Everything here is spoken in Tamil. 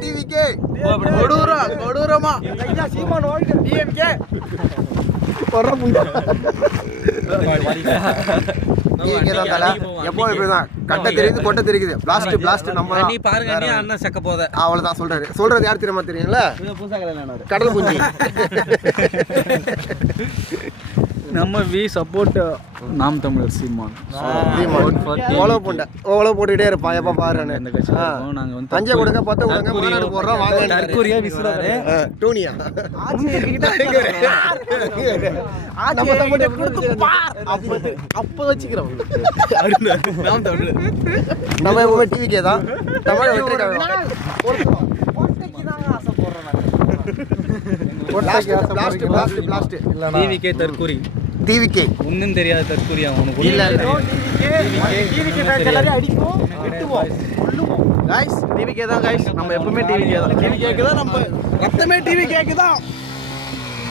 டிவிகே கொடூரமா சீமான் வாழ்க டிஎம்கே வர முண்டா எப்போ இப்படிதான் கட்ட தெரியுது கொட்ட தெரியுது பிளாஸ்ட் நம்ம நீ பாருங்க நீ அண்ணன் செக்க போத அவ்வளவுதான் சொல்றது யார் தெரியுமா தெரியுங்களா கடல் குஞ்சு நம்ம வி சப்போர்ட் நாம் தமிழர் சீமான் ஓலோ போட்டுக்கிட்டே இருப்பான் எப்ப பாருன்னு இந்த கட்சி நாங்க வந்து அஞ்சை கொடுங்க 10 கொடுங்க மாநாடு போடுறோம் வாங்க தற்கூரியா விசுறாரு டோனியா அப்ப வச்சுக்கிறோம் நம்ம எப்பவுமே டிவிக்கே தான் தமிழ் வெற்றி டிவிகே தற்கூரி டிவிக்கே ஒன்னும் தெரியாத தற்கூரியா உனக்கு இல்ல டிவிகே எல்லாரையும் அடிப்போம் வெட்டுவோம் गाइस டிவிக்கே தான் गाइस நம்ம எப்பவுமே டிவிக்கே தான் நம்ம ரத்தமே டிவிக்கே தான்